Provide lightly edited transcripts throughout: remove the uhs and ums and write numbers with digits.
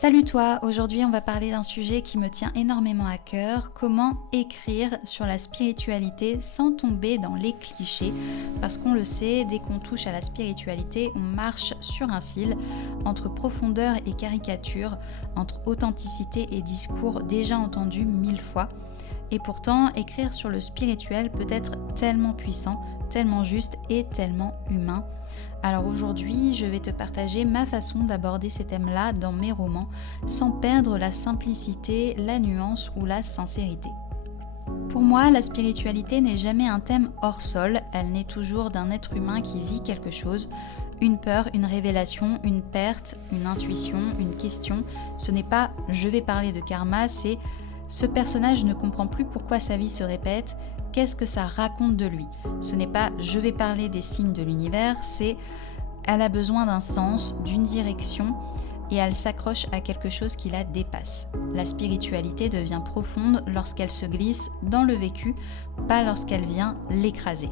Salut toi, aujourd'hui on va parler d'un sujet qui me tient énormément à cœur, comment écrire sur la spiritualité sans tomber dans les clichés, parce qu'on le sait, dès qu'on touche à la spiritualité, on marche sur un fil entre profondeur et caricature, entre authenticité et discours déjà entendus 1000 fois. Et pourtant, écrire sur le spirituel peut être tellement puissant, tellement juste et tellement humain. Alors aujourd'hui, je vais te partager ma façon d'aborder ces thèmes-là dans mes romans, sans perdre la simplicité, la nuance ou la sincérité. Pour moi, la spiritualité n'est jamais un thème hors sol, elle naît toujours d'un être humain qui vit quelque chose, une peur, une révélation, une perte, une intuition, une question. Ce n'est pas « je vais parler de karma », c'est « ce personnage ne comprend plus pourquoi sa vie se répète ». Qu'est-ce que ça raconte de lui? Ce n'est pas « je vais parler des signes de l'univers », c'est « elle a besoin d'un sens, d'une direction et elle s'accroche à quelque chose qui la dépasse ». La spiritualité devient profonde lorsqu'elle se glisse dans le vécu, pas lorsqu'elle vient l'écraser.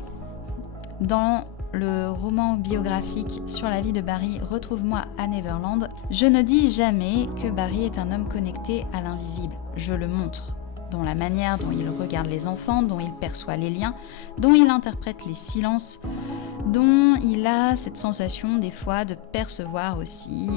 Dans le roman biographique sur la vie de Barry, Retrouve-moi à Neverland, je ne dis jamais que Barry est un homme connecté à l'invisible. Je le montre. Dans la manière dont il regarde les enfants, dont il perçoit les liens, dont il interprète les silences, dont il a cette sensation des fois de percevoir aussi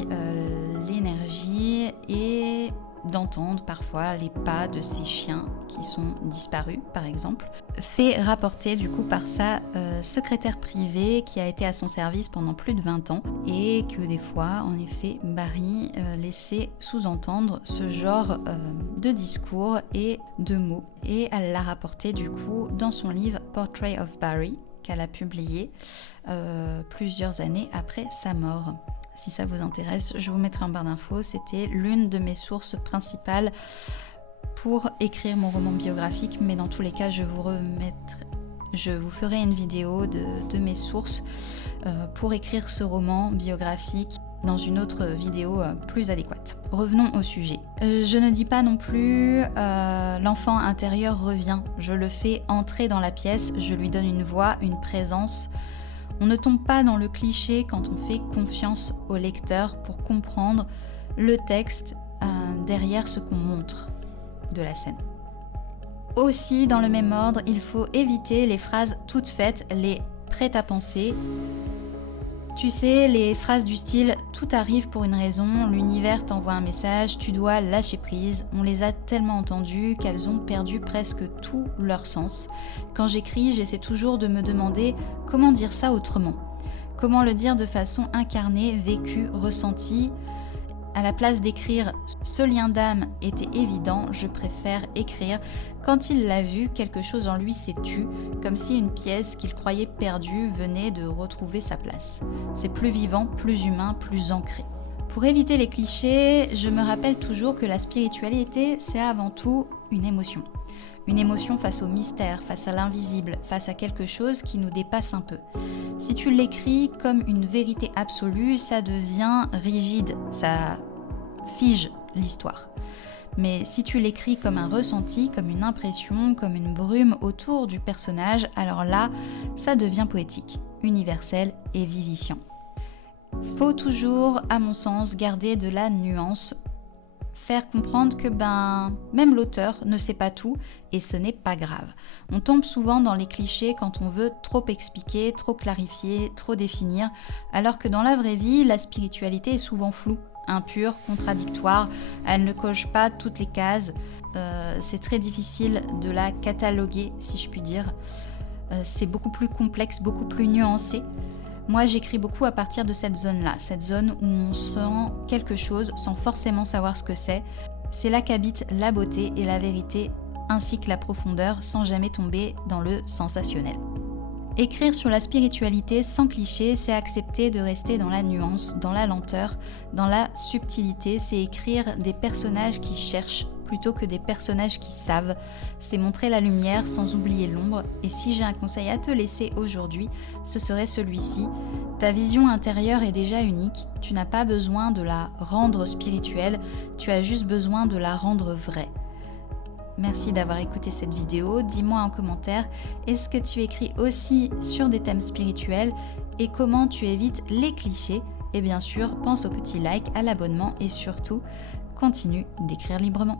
l'énergie et d'entendre parfois les pas de ses chiens qui sont disparus par exemple, fait rapporter du coup par sa secrétaire privée qui a été à son service pendant plus de 20 ans et que des fois en effet Barry laissait sous-entendre ce genre de discours et de mots, et elle l'a rapporté du coup dans son livre Portrait of Barry qu'elle a publié plusieurs années après sa mort. Si ça vous intéresse, je vous mettrai en barre d'infos. C'était l'une de mes sources principales pour écrire mon roman biographique, mais dans tous les cas, je vous ferai une vidéo de mes sources pour écrire ce roman biographique dans une autre vidéo plus adéquate. Revenons au sujet. Je ne dis pas non plus l'enfant intérieur revient. Je le fais entrer dans la pièce, je lui donne une voix, une présence. On ne tombe pas dans le cliché quand on fait confiance au lecteur pour comprendre le texte derrière ce qu'on montre de la scène. Aussi, dans le même ordre, il faut éviter les phrases toutes faites, les prêt-à-penser. Tu sais, les phrases du style « tout arrive pour une raison, l'univers t'envoie un message, tu dois lâcher prise », on les a tellement entendues qu'elles ont perdu presque tout leur sens. Quand j'écris, j'essaie toujours de me demander comment dire ça autrement. Comment le dire de façon incarnée, vécue, ressentie. À la place d'écrire « ce lien d'âme était évident », je préfère écrire « quand il l'a vu, quelque chose en lui s'est tu », comme si une pièce qu'il croyait perdue venait de retrouver sa place. C'est plus vivant, plus humain, plus ancré. Pour éviter les clichés, je me rappelle toujours que la spiritualité, c'est avant tout une émotion. Une émotion face au mystère, face à l'invisible, face à quelque chose qui nous dépasse un peu. Si tu l'écris comme une vérité absolue, ça devient rigide, ça fige l'histoire. Mais si tu l'écris comme un ressenti, comme une impression, comme une brume autour du personnage, alors là, ça devient poétique, universel et vivifiant. Faut toujours, à mon sens, garder de la nuance, faire comprendre que même l'auteur ne sait pas tout et ce n'est pas grave. On tombe souvent dans les clichés quand on veut trop expliquer, trop clarifier, trop définir, alors que dans la vraie vie, la spiritualité est souvent floue, impure, contradictoire, elle ne coche pas toutes les cases, c'est très difficile de la cataloguer si je puis dire, c'est beaucoup plus complexe, beaucoup plus nuancé. Moi, j'écris beaucoup à partir de cette zone-là, cette zone où on sent quelque chose sans forcément savoir ce que c'est. C'est là qu'habite la beauté et la vérité, ainsi que la profondeur, sans jamais tomber dans le sensationnel. Écrire sur la spiritualité sans cliché, c'est accepter de rester dans la nuance, dans la lenteur, dans la subtilité. C'est écrire des personnages qui cherchent plutôt que des personnages qui savent. C'est montrer la lumière sans oublier l'ombre. Et si j'ai un conseil à te laisser aujourd'hui, ce serait celui-ci. Ta vision intérieure est déjà unique. Tu n'as pas besoin de la rendre spirituelle, tu as juste besoin de la rendre vraie. Merci d'avoir écouté cette vidéo. Dis-moi en commentaire, est-ce que tu écris aussi sur des thèmes spirituels et comment tu évites les clichés? Et bien sûr, pense au petit like, à l'abonnement et surtout, continue d'écrire librement.